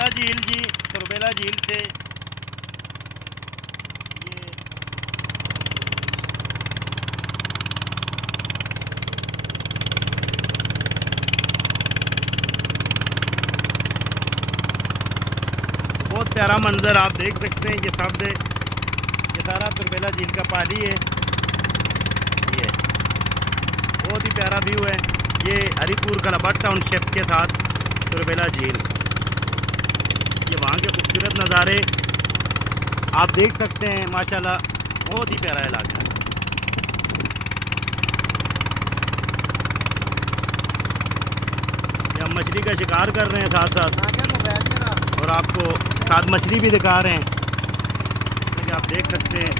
तुरबेला झील जी, तुरबेला झील से ये बहुत प्यारा मंजर आप देख सकते हैं। ये सारा तुरबेला झील का पानी है। ये बहुत ही प्यारा व्यू है। ये हरिपुर कलाबट टाउनशिप के साथ तुरबेला झील, ये वहाँ के खूबसूरत नज़ारे आप देख सकते हैं। माशाल्लाह बहुत ही प्यारा इलाका है। ये हम मछली का शिकार कर रहे हैं साथ साथ, और आपको साथ मछली भी दिखा रहे हैं, जैसे कि आप देख सकते हैं।